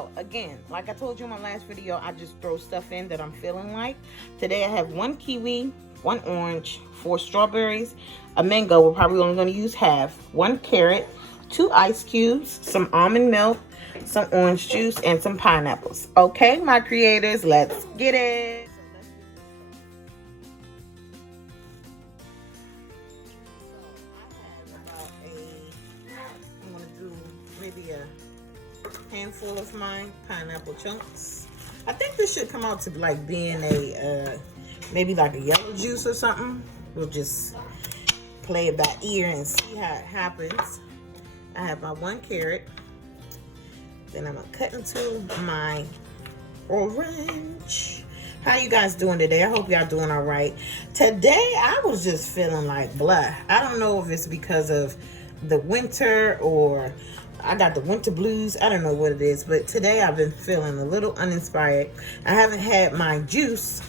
So again, like I told you in my last video, I just throw stuff in that I'm feeling like. Today I have 1 kiwi, 1 orange, 4 strawberries, a mango, we're probably only going to use half, 1 carrot, 2 ice cubes, some almond milk, some orange juice, and some pineapples. Okay, my creators, let's get it. I'm going to do maybe a handful of my pineapple chunks. I think this should come out to like being a maybe like a yellow juice or something. We'll just play it by ear and see how it happens. I have my 1 carrot. Then I'm gonna cut into my orange. How you guys doing today? I hope y'all doing all right. Today I was just feeling like blah. I don't know if it's because of the winter or I got the winter blues. I don't know what it is, but today I've been feeling a little uninspired. I haven't had my juice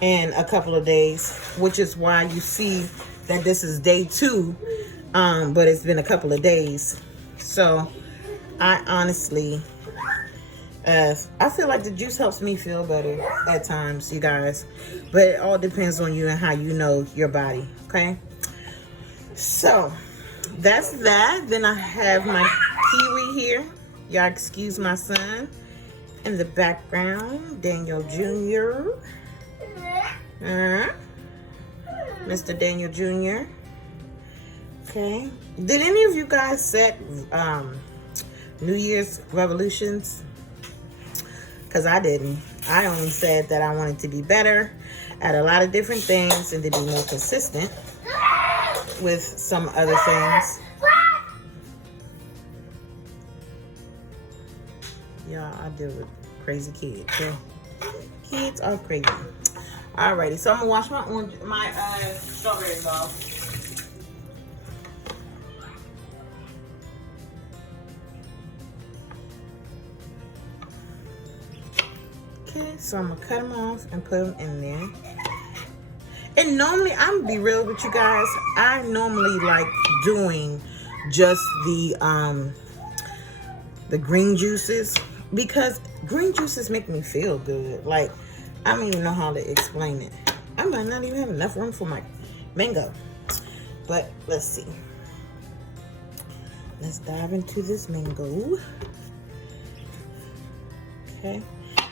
in a couple of days, which is why you see that this is day 2, but it's been a couple of days. So I honestly, I feel like the juice helps me feel better at times, you guys, but it all depends on you and how you know your body. Okay, so that's that. Then I have my kiwi here. Y'all excuse my son in the background, Daniel Jr. Mr. Daniel Jr. Okay. Did any of you guys set New Year's resolutions? Because I didn't. I only said that I wanted to be better at a lot of different things and to be more consistent with some other things. Yeah, I deal with crazy kids. So kids are crazy. Alrighty, so I'm gonna wash my strawberries off. Okay, so I'm gonna cut them off and put them in there. And normally, I'm gonna be real with you guys, I normally like doing just the green juices because green juices make me feel good. Like, I don't even know how to explain it. I might not even have enough room for my mango. But let's see. Let's dive into this mango. Okay.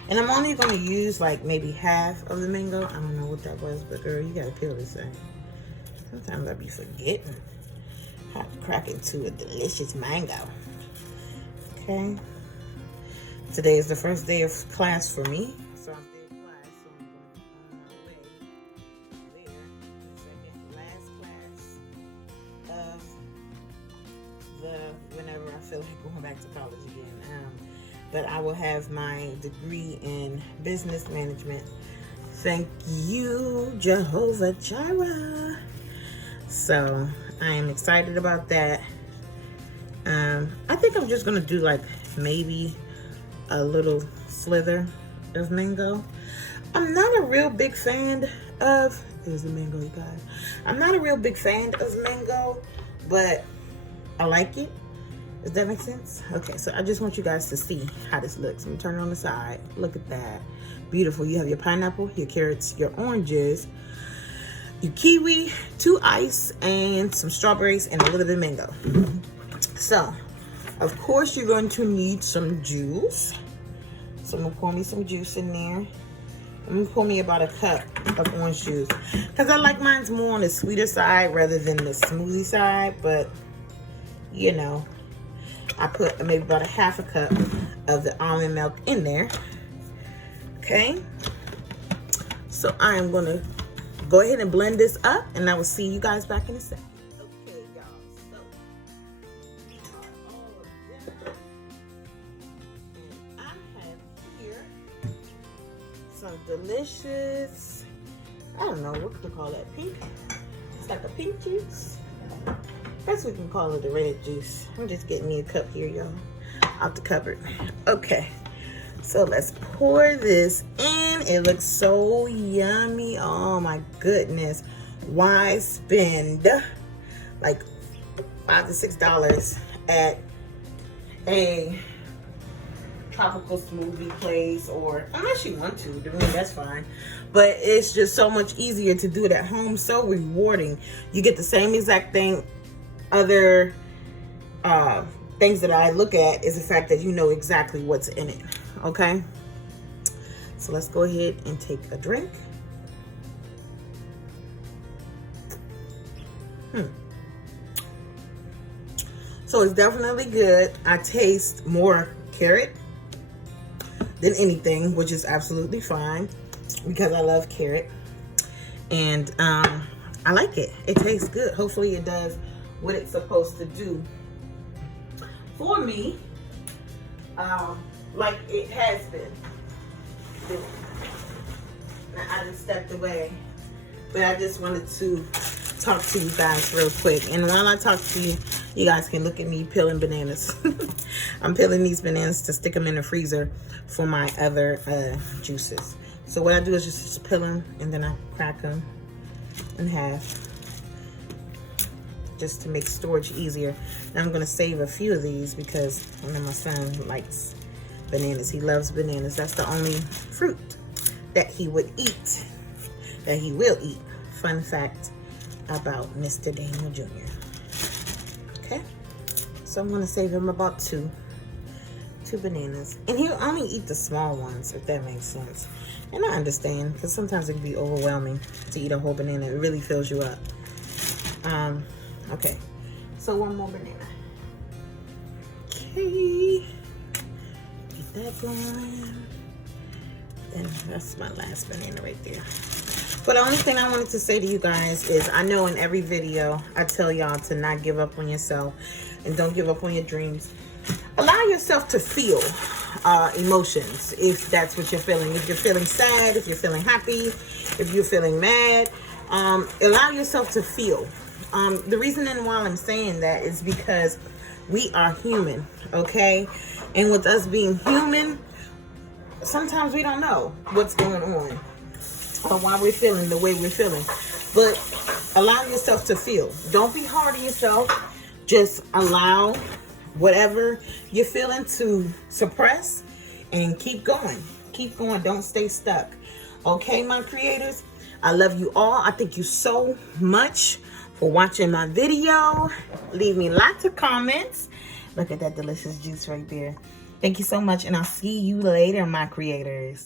And I'm only going to use like maybe half of the mango. I don't know what that was, but girl, you got to peel this thing. Sometimes I be forgetting how to crack into a delicious mango. Okay. Today is the first day of class for me. So I'm still in class, so I'm on my way there. The second last class of whenever I feel like going back to college again. But I will have my degree in business management. Thank you, Jehovah Jireh. So I am excited about that. I think I'm just gonna do like maybe a little slither of mango. I'm not a real big fan of, there's the mango, you guys. I'm not a real big fan of mango, but I like it. Does that make sense? Okay, so I just want you guys to see how this looks. I'm gonna turn it on the side. Look at that. Beautiful. You have your pineapple, your carrots, your oranges, your kiwi, 2 ice, and some strawberries, and a little bit of mango. So, of course, you're going to need some juice. So I'm gonna pour me some juice in there. I'm gonna pour me about a cup of orange juice. Because I like mine's more on the sweeter side rather than the smoothie side, but you know, I put maybe about a half a cup of the almond milk in there. Okay. So I am gonna go ahead and blend this up, and I will see you guys back in a second. Okay, y'all. So we are all done. And I have here some delicious, I don't know, what can we call that? Pink? It's like a pink juice. I guess we can call it a red juice. I'm just getting me a cup here, y'all, out the cupboard. Okay, so let's pour this in. It looks so yummy. Oh my goodness. Why spend like $5 to $6 at a tropical smoothie place, or unless you want to, I mean, that's fine. But it's just so much easier to do it at home, so rewarding. You get the same exact thing. Other things that I look at is the fact that you know exactly what's in it, okay? So let's go ahead and take a drink. So it's definitely good. I taste more carrot than anything, which is absolutely fine because I love carrot. And I like it. It tastes good. Hopefully it does what it's supposed to do for me, like it has been. Now, I just stepped away, but I just wanted to talk to you guys real quick. And while I talk to you, you guys can look at me peeling bananas. I'm peeling these bananas to stick them in the freezer for my other juices. So what I do is just peel them and then I crack them in half just to make storage easier. Now I'm going to save a few of these because I know my son likes bananas. He loves bananas. That's the only fruit that he would eat, that he will eat. Fun fact about Mr. Daniel Jr. Okay, so I'm going to save him about two bananas, and he'll only eat the small ones, if that makes sense. And I understand, because sometimes it can be overwhelming to eat a whole banana. It really fills you up. Okay, so one more banana. Okay, get that going. And that's my last banana right there. But the only thing I wanted to say to you guys is, I know in every video I tell y'all to not give up on yourself and don't give up on your dreams. Allow yourself to feel emotions if that's what you're feeling. If you're feeling sad, if you're feeling happy, if you're feeling mad, allow yourself to feel. The reason why I'm saying that is because we are human, okay? And with us being human, sometimes we don't know what's going on or why we're feeling the way we're feeling. But allow yourself to feel. Don't be hard on yourself. Just allow whatever you're feeling to suppress and keep going. Keep going. Don't stay stuck. Okay, my creators? I love you all. I thank you so much for watching my video. Leave me lots of comments. Look at that delicious juice right there. Thank you so much, and I'll see you later, my creators.